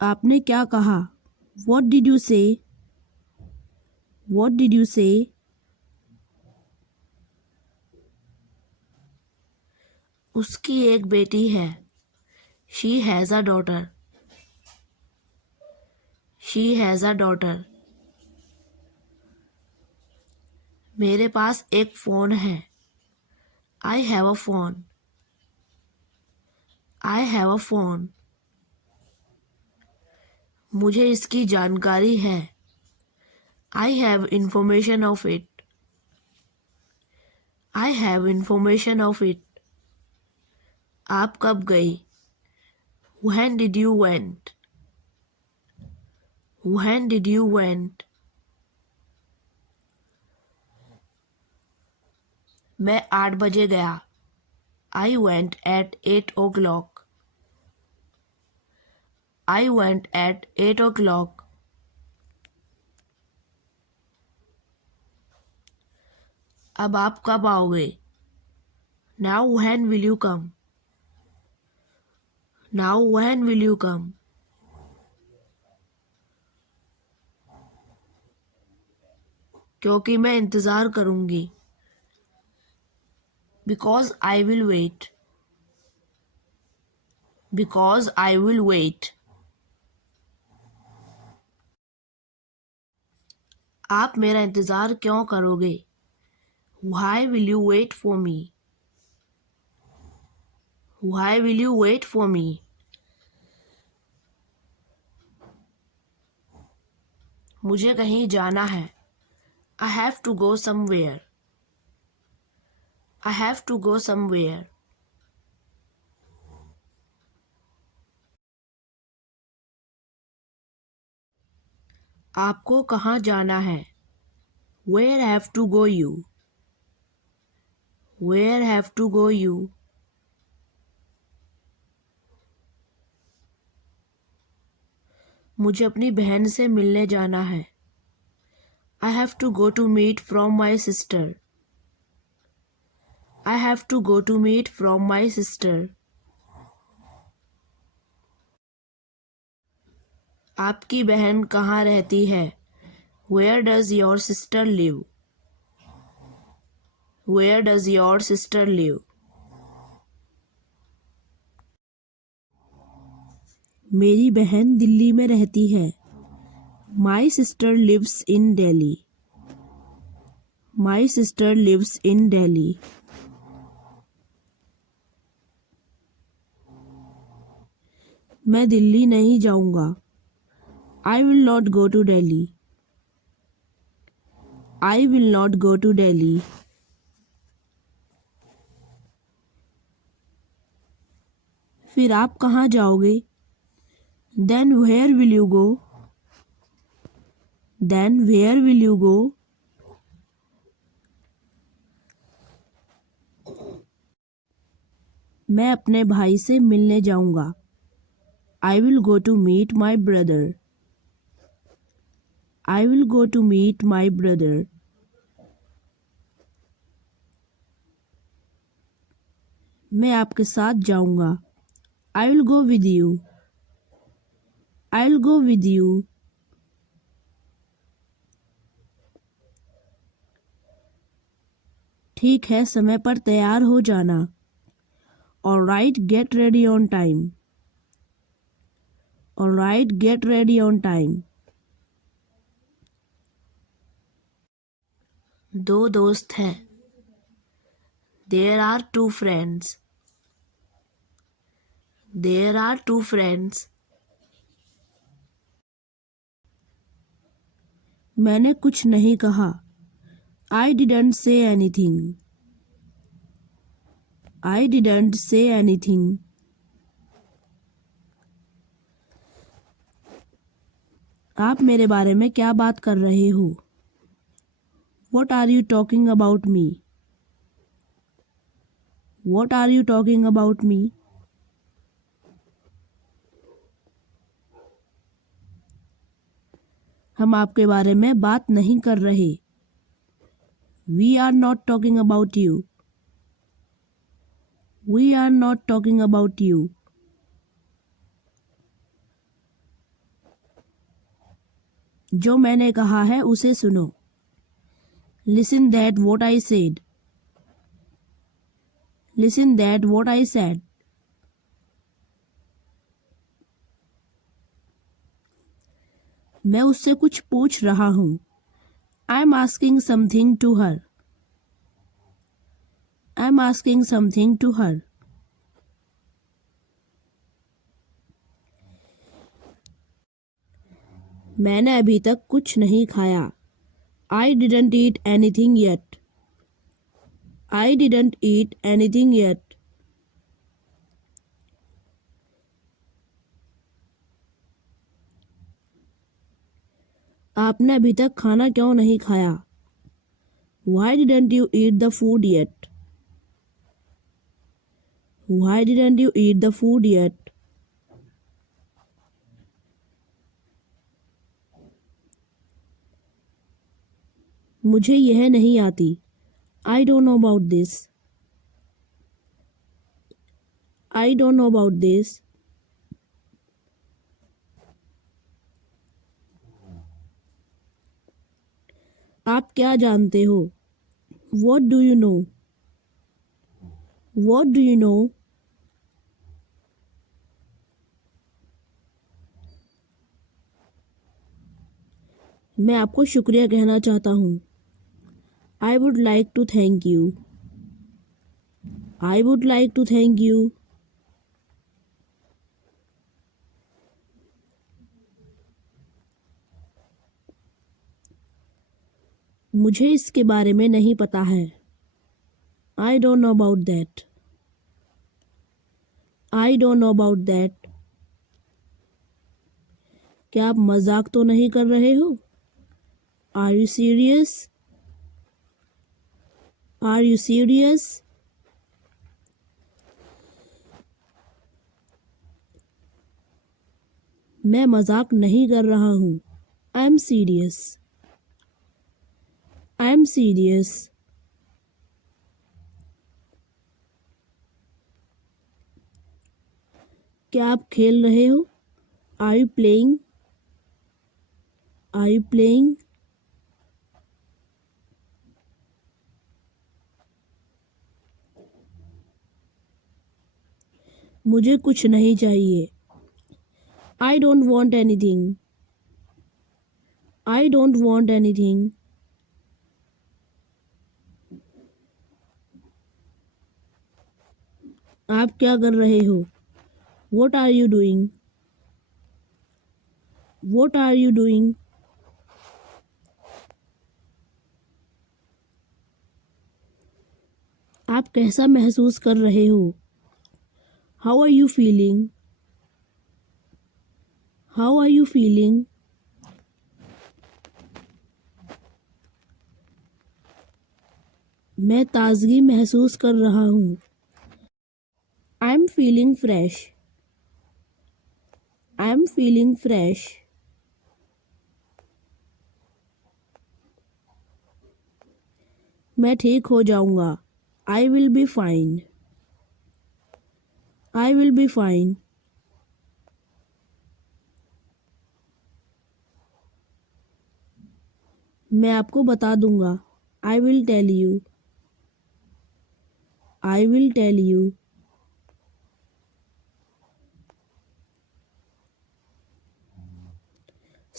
आपने क्या कहा? What did you say? What did you say? उसकी एक बेटी है। She has a daughter. She has a daughter. मेरे पास एक फ़ोन है। I have a phone. I have a phone. मुझे इसकी जानकारी है। I have information of it. I have information of it. आप कब गई? When did you went? When did you went? मैं 8 बजे गया। I went at 8 o'clock. I went at 8 o'clock. अब आप कब आओगे? Now when will you come? Now when will you come? क्योंकि मैं इंतज़ार करूँगी। Because I will wait. Because I will wait. आप मेरा इंतज़ार क्यों करोगे? Why will you wait for me? Why will you wait for me? मुझे कहीं जाना है। I have to go somewhere. I have to go somewhere. आपको कहाँ जाना है? Where have to go you? Where have to go you? मुझे अपनी बहन से मिलने जाना है। I have to go to meet from my sister. I have to go to meet from my sister. आपकी बहन कहाँ रहती है? Where does your sister live? Where does your sister live? मेरी बहन दिल्ली में रहती है। My sister lives in Delhi. My sister lives in Delhi. मैं दिल्ली नहीं जाऊंगा। I will not go to Delhi. I will not go to Delhi. फिर आप कहाँ जाओगे? Then where will you go? Then where will you go? मैं अपने भाई से मिलने जाऊंगा। I will go to meet my brother. I will go to meet my brother. मैं आपके साथ जाऊंगा। I will go with you. I'll go with you. ठीक है, समय पर तैयार हो जाना। Alright, get ready on time. Alright, get ready on time. दो दोस्त हैं। There are two friends. There are two friends. मैंने कुछ नहीं कहा। I didn't say anything. I didn't say anything. आप मेरे बारे में क्या बात कर रहे हो? What are you talking about me? What are you talking about me? हम आपके बारे में बात नहीं कर रहे। We are not talking about you. We are not talking about you. जो मैंने कहा है उसे सुनो। Listen that what I said. Listen that what I said. मैं उससे कुछ पूछ रहा हूँ। I'm asking something to her. I'm asking something to her. मैंने अभी तक कुछ नहीं खाया। I didn't eat anything yet. I didn't eat anything yet. आपने अभी तक खाना क्यों नहीं खाया? Why didn't you eat the food yet? Why didn't you eat the food yet? मुझे यह नहीं आती। I don't know about this. I don't know about this. आप क्या जानते हो? What do you know? What do you know? मैं आपको शुक्रिया कहना चाहता हूँ। I would like to thank you. I would like to thank you. मुझे इसके बारे में नहीं पता है। I don't know about that. I don't know about that. क्या आप मजाक तो नहीं कर रहे हो? Are you serious? Are you serious? मैं मजाक नहीं कर रहा हूँ। I'm serious. I'm serious. क्या आप खेल रहे हो? Are you playing? Are you playing? मुझे कुछ नहीं चाहिए। I don't want anything. I don't want anything. आप क्या कर रहे हो? What are you doing? What are you doing? आप कैसा महसूस कर रहे हो? How are you feeling? How are you feeling? मैं ताजगी महसूस कर रहा हूँ। I'm feeling fresh. I'm feeling fresh. मैं ठीक हो जाऊंगा। I will be fine. I will be fine. मैं आपको बता दूंगा। I will tell you. I will tell you.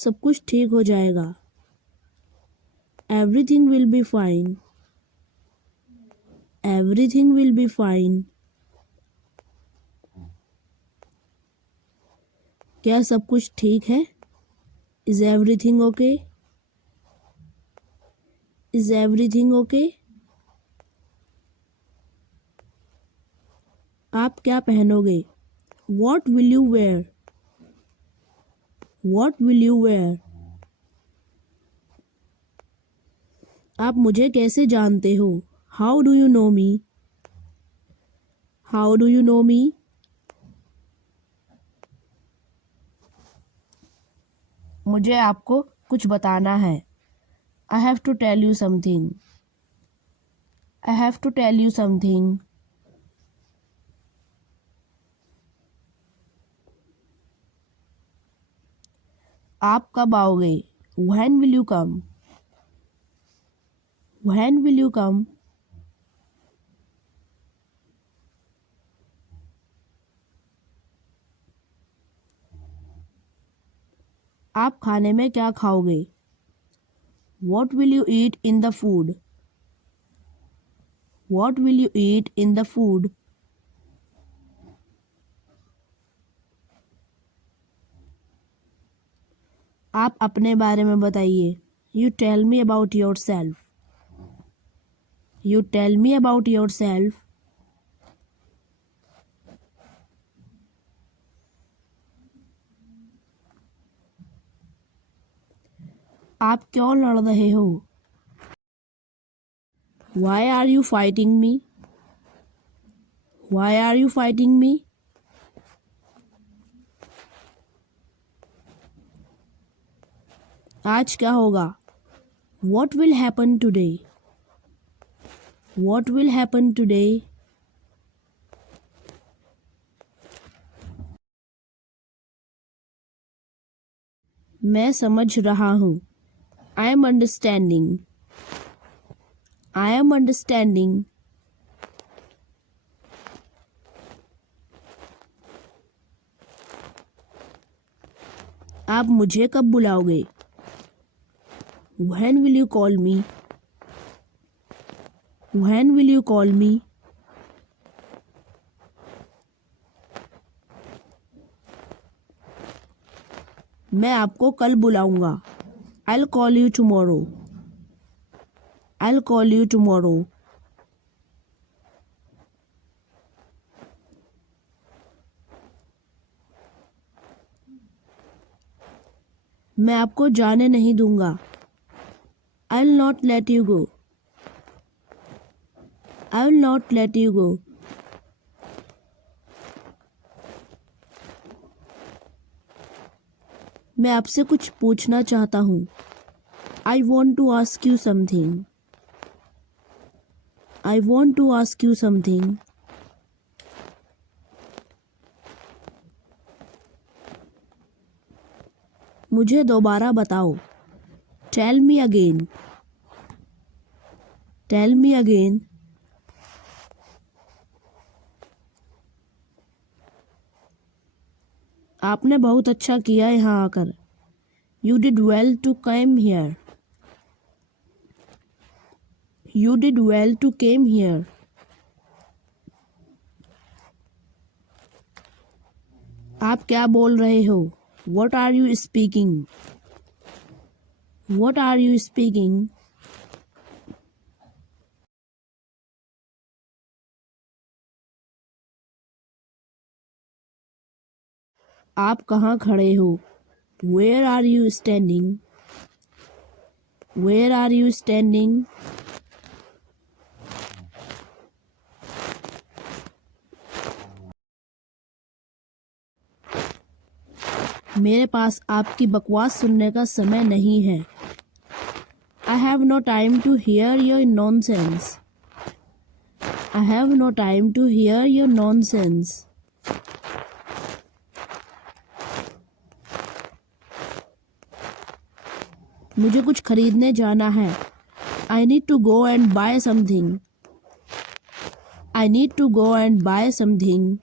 सब कुछ ठीक हो जाएगा। Everything will be fine. Everything will be fine. क्या सब कुछ ठीक है? Is everything okay? Is everything okay? आप क्या पहनोगे? What will you wear? What will you wear? आप मुझे कैसे जानते हो? How do you know me? How do you know me? मुझे आपको कुछ बताना है। I have to tell you something. I have to tell you something. आप कब आओगे? When will you come? When will you come? आप खाने में क्या खाओगे? What will you eat in the food? What will you eat in the food? आप अपने बारे में बताइए. You tell me about yourself. You tell me about yourself. आप क्यों लड़ रहे हो? Why are you fighting me? Why are you fighting me? आज क्या होगा? What will happen today? What will happen today? मैं समझ रहा हूँ. I am understanding. I am understanding. आप मुझे कब बुलाओगे? When will you call me? When will you call me? मैं आपको कल बुलाऊंगा. I'll call you tomorrow. I'll call you tomorrow. मैं आपको जाने नहीं दूंगा. I'll not let you go. I'll not let you go. मैं आपसे कुछ पूछना चाहता हूँ. I want to ask you something. I want to ask you something. मुझे दोबारा बताओ. Tell me again. Tell me again. आपने बहुत अच्छा किया यहाँ आकर. You did well to come here. You did well to came here. आप क्या बोल रहे हो? What are you speaking? What are you speaking? आप कहाँ खड़े हो? Where are you standing? Where are you standing? मेरे पास आपकी बकवास सुनने का समय नहीं है. I have no time to hear your nonsense. I have no time to hear your nonsense. मुझे कुछ खरीदने जाना है. I need to go and buy something. I need to go and buy something.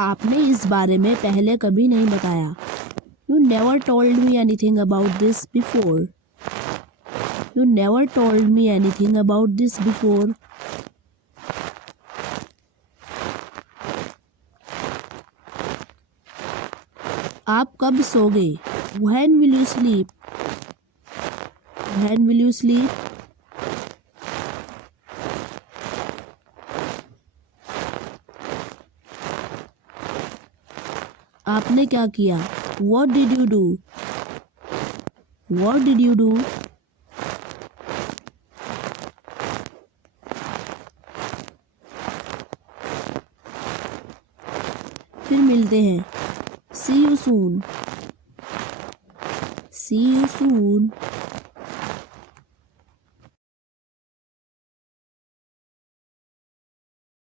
आपने इस बारे में पहले कभी नहीं बताया. You never told me anything about this before. You never told me anything about this before. आप कब सोगे? When will you sleep? When will you sleep? आपने क्या किया? What did you do? What did you do? फिर मिलते हैं. See you soon. See you soon.